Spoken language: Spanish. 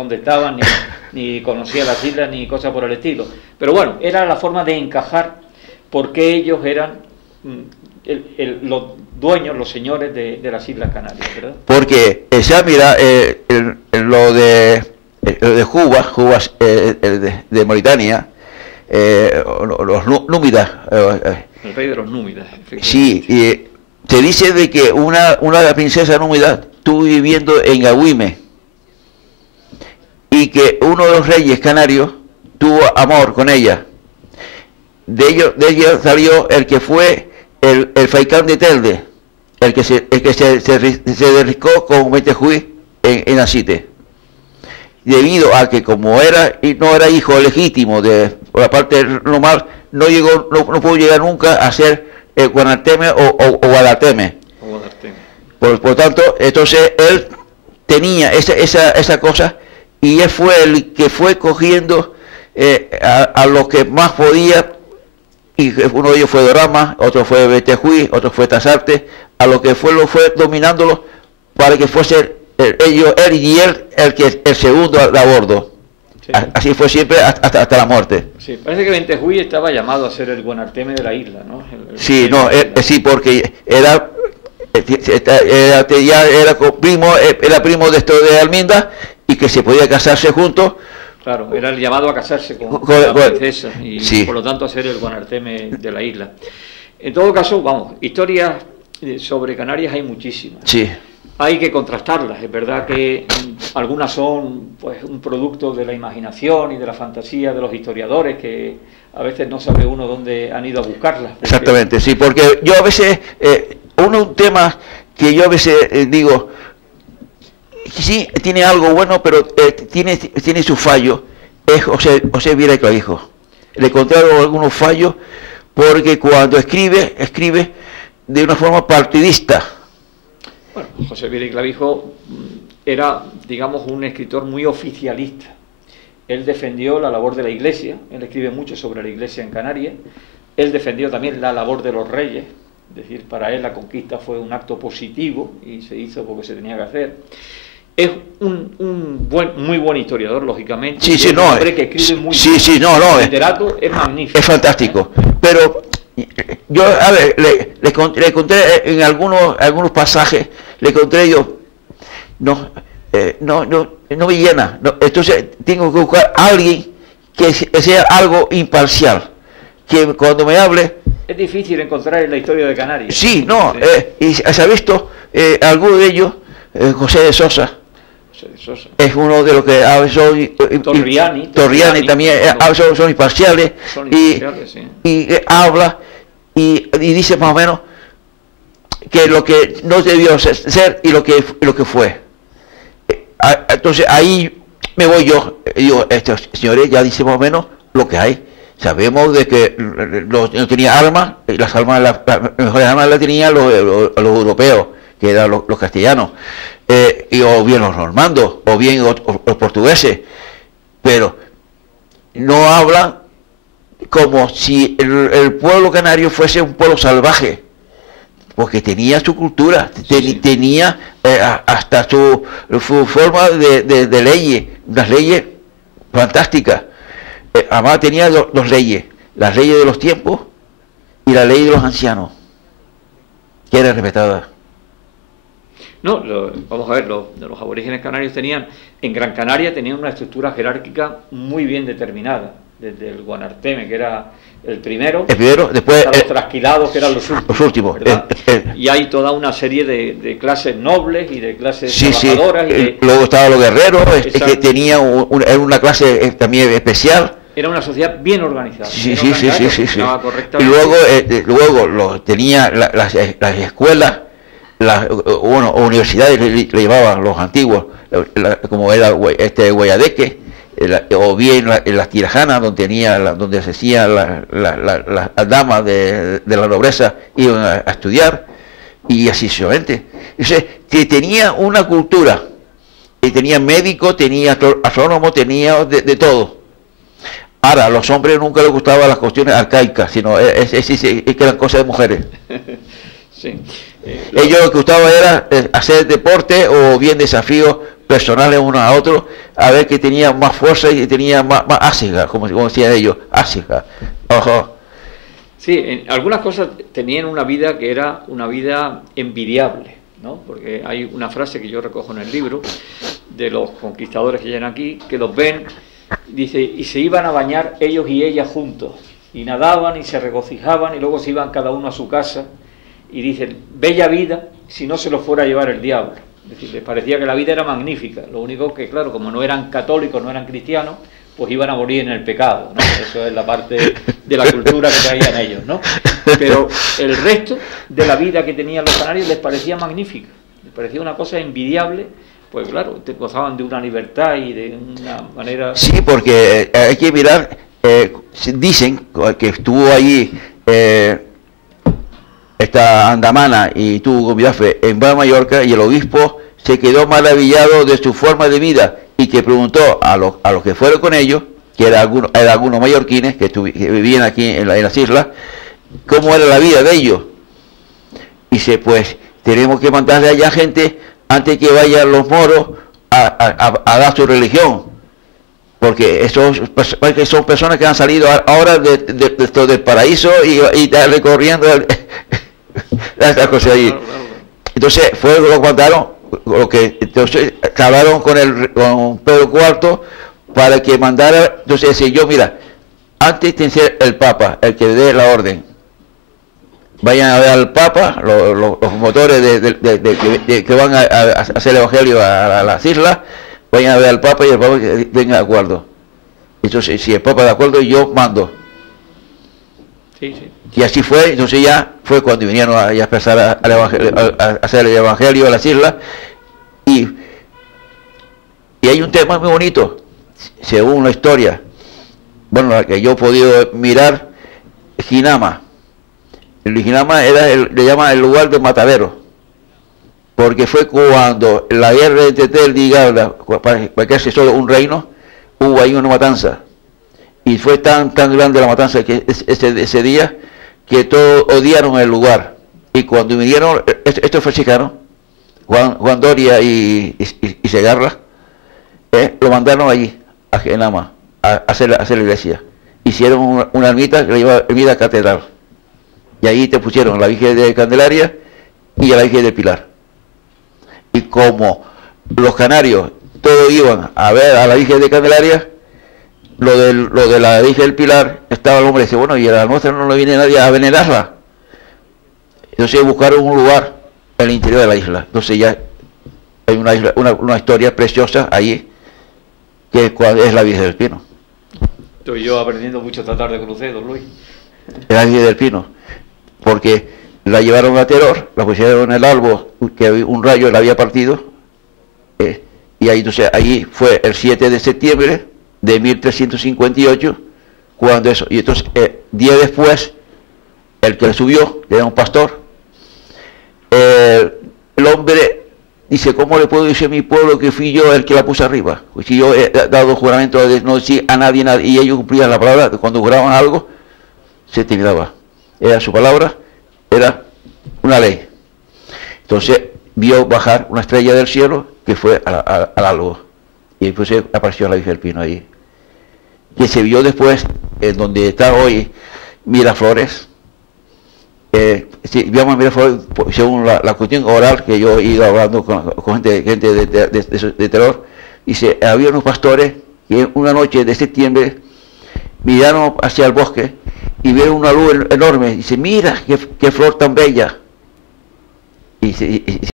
dónde estaban, ni conocía las islas, ni cosas por el estilo. Pero bueno, era la forma de encajar porque ellos eran los dueños, los señores de las Islas Canarias, ¿verdad? Porque, mira, lo de Cuba de Mauritania, los númidas. El rey de los númidas. Sí, y se dice de que una de las princesas númidas estuvo viviendo en Agüime y que uno de los reyes canarios tuvo amor con ella. De ella salió el que fue el Faicán de Telde, el que se derricó con Bentejuí en Asite, debido a que como no era hijo legítimo por la parte normal, no pudo llegar nunca a ser Guanarteme o Guadarteme. Por tanto, entonces él tenía esa cosa, y él fue el que fue cogiendo a los que más podía, y uno de ellos fue Dorama, otro fue Bentejuí, otro fue Tasarte, a lo que lo fue dominándolo para que fuese él y él el segundo a bordo. Sí. Así fue siempre hasta la muerte. Sí, parece que Bentejuí estaba llamado a ser el Guanarteme de la isla, ¿no? Sí, sí, porque era primo de esto de Alminda, y que se podía casarse juntos. Claro, era el llamado a casarse con la princesa, y sí, por lo tanto a ser el Guanarteme de la isla. En todo caso, vamos, historias sobre Canarias hay muchísimas. Sí. Hay que contrastarlas. Es verdad que algunas son pues un producto de la imaginación y de la fantasía de los historiadores, que a veces no sabe uno dónde han ido a buscarlas. Exactamente, sí, porque yo a veces, un tema que yo a veces digo, sí, tiene algo bueno, pero tiene su fallo, es José Vieira y Clavijo. Le encontraron algunos fallos, porque cuando escribe de una forma partidista. Bueno, José Vieira y Clavijo era, digamos, un escritor muy oficialista. Él defendió la labor de la Iglesia, él escribe mucho sobre la Iglesia en Canarias, él defendió también la labor de los reyes, es decir, para él la conquista fue un acto positivo y se hizo porque se tenía que hacer. Es un muy buen historiador, lógicamente. Sí, sí, no. Hombre que escribe muy sí, bien. Sí, no. Literato es magnífico. Es fantástico. Pero yo, a ver, le encontré en algunos pasajes, le encontré yo, no me llena. No, entonces tengo que buscar a alguien que sea algo imparcial, que cuando me hable. Es difícil encontrar en la historia de Canarias. Sí, no. Y se ha visto alguno de ellos, José de Sosa. Es uno de los que Torriani también son imparciales, y habla y dice más o menos que lo que no debió ser y lo que fue. Entonces ahí me voy yo, digo, estos señores ya dicen más o menos lo que hay. Sabemos de que no tenía armas, las mejores armas las tenían los europeos, que eran los castellanos, o bien los normandos, o bien los portugueses, pero no hablan como si el pueblo canario fuese un pueblo salvaje, porque tenía su cultura, tenía hasta su forma de leyes, unas leyes fantásticas. Además tenía dos leyes, las leyes de los tiempos y la ley de los ancianos, que eran respetadas. No, vamos a ver, los aborígenes canarios en Gran Canaria tenían una estructura jerárquica muy bien determinada, desde el Guanarteme, que era el primero, después los trasquilados, que eran los últimos, ¿verdad? Y hay toda una serie de clases nobles y de clases trabajadoras. Sí. Luego estaban los guerreros, que tenía una clase también especial. Era una sociedad bien organizada. Sí. Y luego tenía las escuelas, universidades le llamaban los antiguos, como era Guayadeque, o bien las tirajanas, donde se hacían las damas de la nobleza iban a estudiar, y así sucesivamente. Entonces, tenía una cultura, y tenía médico, tenía astrónomo, tenía de todo. Ahora, a los hombres nunca les gustaban las cuestiones arcaicas, sino que eran cosas de mujeres. Sí. Ellos lo que gustaba era hacer deporte o bien desafíos personales uno a otro, a ver que tenía más fuerza y tenía más áciga, como decían ellos, áciga. Ojo. Sí, en algunas cosas tenían una vida que era una vida envidiable, ¿no? Porque hay una frase que yo recojo en el libro de los conquistadores que llegan aquí, que los ven, dice, y se iban a bañar ellos y ellas juntos, y nadaban y se regocijaban, y luego se iban cada uno a su casa, y dicen, bella vida si no se lo fuera a llevar el diablo. Es decir, les parecía que la vida era magnífica, lo único que, claro, como no eran católicos, no eran cristianos, pues iban a morir en el pecado, ¿no? Eso es la parte de la cultura que traían ellos, ¿no? Pero el resto de la vida que tenían los canarios les parecía magnífica, les parecía una cosa envidiable, pues claro, te gozaban de una libertad y de una manera... Sí, porque hay que mirar, dicen que estuvo allí esta Andamana y tuvo Vidafe en Mallorca, y el obispo se quedó maravillado de su forma de vida, y que preguntó a los que fueron con ellos, que eran algunos mallorquines que vivían aquí en las islas, cómo era la vida de ellos. Y dice, pues tenemos que mandarle allá gente antes que vayan los moros a dar su religión, porque son personas que han salido ahora del paraíso y están recorriendo las cosas allí. Entonces fue lo que contaron, lo que entonces hablaron con Pedro IV para que mandara. Entonces decía yo, mira, antes de ser el Papa el que dé la orden, vayan a ver al Papa, los motores que van a hacer el Evangelio a las islas, vayan a ver al Papa y el Papa que venga de acuerdo. Entonces, si el Papa de acuerdo, yo mando. Sí, sí. Y así fue. Entonces ya fue cuando vinieron a empezar a hacer el Evangelio a las islas. Y hay un tema muy bonito, según la historia, bueno, la que yo he podido mirar, Ginama. El Ginama le llaman el lugar de matadero, porque fue cuando la guerra entre Tel y Garda, para quedarse solo un reino, hubo ahí una matanza, y fue tan grande la matanza que ese día, que todos odiaron el lugar, y cuando vinieron estos franciscanos, Juan Doria y Segarra, lo mandaron allí a Ginama a hacer la iglesia. Hicieron una ermita que le llamaban ermita catedral, y ahí te pusieron la Virgen de Candelaria y a la Virgen del Pilar. Y como los canarios todos iban a ver a la Virgen de Candelaria, lo de la Virgen del Pilar, estaba el hombre y dice, bueno, y a la nuestra no le viene nadie a venerarla. Entonces buscaron un lugar en el interior de la isla. Entonces ya hay una historia preciosa allí, que es la Virgen del Pino. Estoy yo aprendiendo mucho esta tarde con usted, don Luis. La Virgen del Pino, porque la llevaron a Teror, la pusieron en el árbol, que un rayo la había partido, y ahí, entonces, allí fue el 7 de septiembre de 1358, cuando eso, y entonces, día después, el que le subió, que era un pastor, el hombre dice, ¿cómo le puedo decir a mi pueblo que fui yo el que la puse arriba? Pues si yo he dado juramento de no decir a nadie, y ellos cumplían la palabra, cuando juraban algo, se terminaba. Era su palabra, era una ley. Entonces vio bajar una estrella del cielo que fue al algo, y después apareció la Virgen del Pino ahí, que se vio después en donde está hoy Miraflores. Vamos a Miraflores según la cuestión oral que yo he ido hablando con gente de Teror. Dice, había unos pastores que una noche de septiembre miraron hacia el bosque y vieron una luz enorme. Dice, mira qué flor tan bella. Y